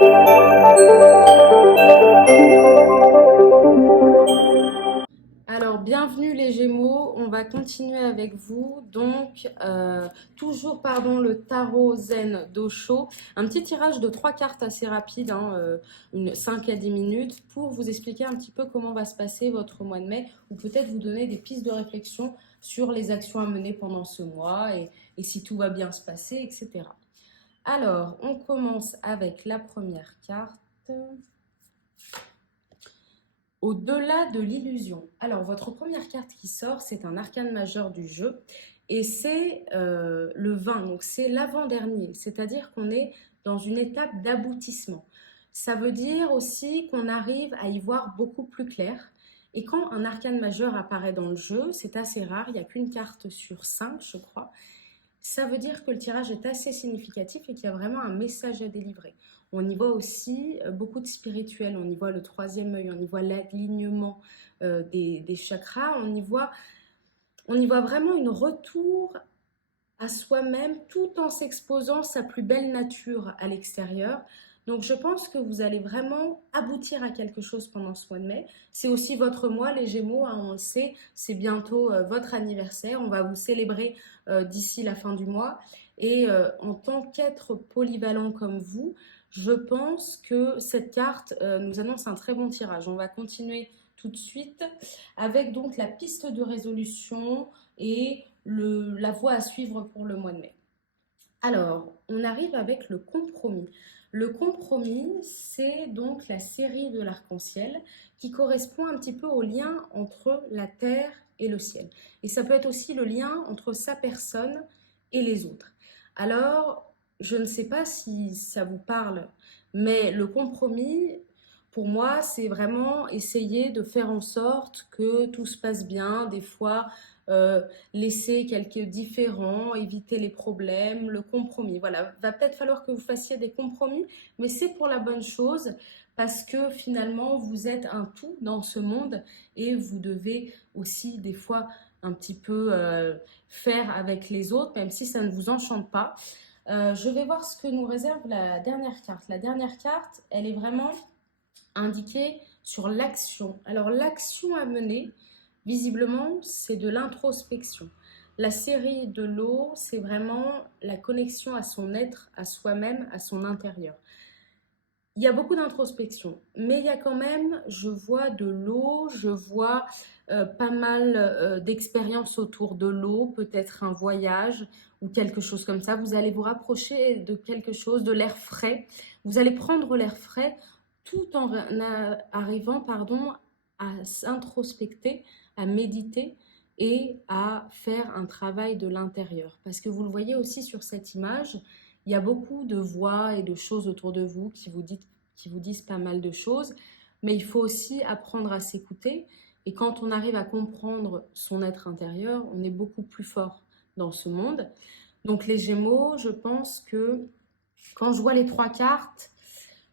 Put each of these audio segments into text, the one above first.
Alors, bienvenue les Gémeaux, on va continuer avec vous. Donc, toujours, pardon, le tarot Zen d'Osho. Un petit tirage de 3 cartes assez rapide, hein, 5 à 10 minutes, pour vous expliquer un petit peu comment va se passer votre mois de mai, ou peut-être vous donner des pistes de réflexion sur les actions à mener pendant ce mois et si tout va bien se passer, etc. Alors, on commence avec la première carte. Au-delà de l'illusion. Alors, votre première carte qui sort, c'est un arcane majeur du jeu et c'est le 20, donc c'est l'avant-dernier, c'est-à-dire qu'on est dans une étape d'aboutissement. Ça veut dire aussi qu'on arrive à y voir beaucoup plus clair. Et quand un arcane majeur apparaît dans le jeu, c'est assez rare, il n'y a qu'une carte sur 5, je crois. Ça veut dire que le tirage est assez significatif et qu'il y a vraiment un message à délivrer. On y voit aussi beaucoup de spirituel, on y voit le troisième œil, on y voit l'alignement des chakras, on y voit vraiment une retour à soi-même tout en s'exposant sa plus belle nature à l'extérieur. Donc je pense que vous allez vraiment aboutir à quelque chose pendant ce mois de mai. C'est aussi votre mois, les Gémeaux, hein, on le sait, c'est bientôt votre anniversaire. On va vous célébrer d'ici la fin du mois. Et en tant qu'être polyvalent comme vous, je pense que cette carte nous annonce un très bon tirage. On va continuer tout de suite avec donc la piste de résolution et la voie à suivre pour le mois de mai. Alors, on arrive avec le compromis. Le compromis, c'est donc la série de l'arc-en-ciel qui correspond un petit peu au lien entre la terre et le ciel. Et ça peut être aussi le lien entre sa personne et les autres. Alors, je ne sais pas si ça vous parle, mais le compromis, pour moi, c'est vraiment essayer de faire en sorte que tout se passe bien. Des fois, euh, laisser quelques différends, éviter les problèmes, le compromis. Voilà, va peut-être falloir que vous fassiez des compromis, mais c'est pour la bonne chose parce que finalement, vous êtes un tout dans ce monde et vous devez aussi des fois un petit peu faire avec les autres, même si ça ne vous enchante pas. Je vais voir ce que nous réserve la dernière carte. La dernière carte, elle est vraiment indiquée sur l'action. Alors l'action à mener, visiblement, c'est de l'introspection. La série de l'eau, c'est vraiment la connexion à son être, à soi-même, à son intérieur. Il y a beaucoup d'introspection, mais il y a quand même, je vois de l'eau, je vois pas mal d'expériences autour de l'eau, peut-être un voyage ou quelque chose comme ça. Vous allez vous rapprocher de quelque chose, de l'air frais. Vous allez prendre l'air frais tout en arrivant, pardon, à s'introspecter, à méditer et à faire un travail de l'intérieur. Parce que vous le voyez aussi sur cette image, il y a beaucoup de voix et de choses autour de vous qui vous disent pas mal de choses, mais il faut aussi apprendre à s'écouter. Et quand on arrive à comprendre son être intérieur, on est beaucoup plus fort dans ce monde. Donc les Gémeaux, je pense que quand je vois les 3 cartes,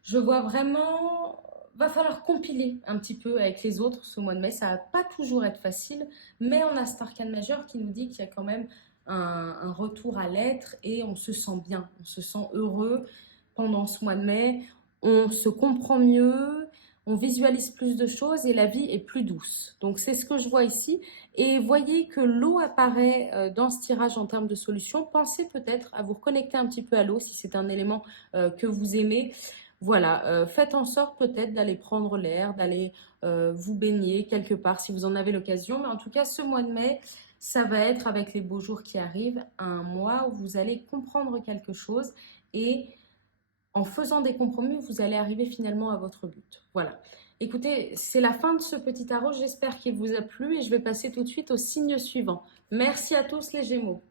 je vois vraiment, va falloir compiler un petit peu avec les autres ce mois de mai. Ça va pas toujours être facile, mais on a cet arcane majeur qui nous dit qu'il y a quand même un retour à l'être et on se sent bien, on se sent heureux pendant ce mois de mai. On se comprend mieux, on visualise plus de choses et la vie est plus douce. Donc c'est ce que je vois ici. Et voyez que l'eau apparaît dans ce tirage en termes de solutions. Pensez peut-être à vous reconnecter un petit peu à l'eau si c'est un élément que vous aimez. Voilà, faites en sorte peut-être d'aller prendre l'air, d'aller vous baigner quelque part si vous en avez l'occasion. Mais en tout cas, ce mois de mai, ça va être avec les beaux jours qui arrivent, un mois où vous allez comprendre quelque chose et en faisant des compromis, vous allez arriver finalement à votre but. Voilà. Écoutez, c'est la fin de ce petit tarot. J'espère qu'il vous a plu et je vais passer tout de suite au signe suivant. Merci à tous les Gémeaux.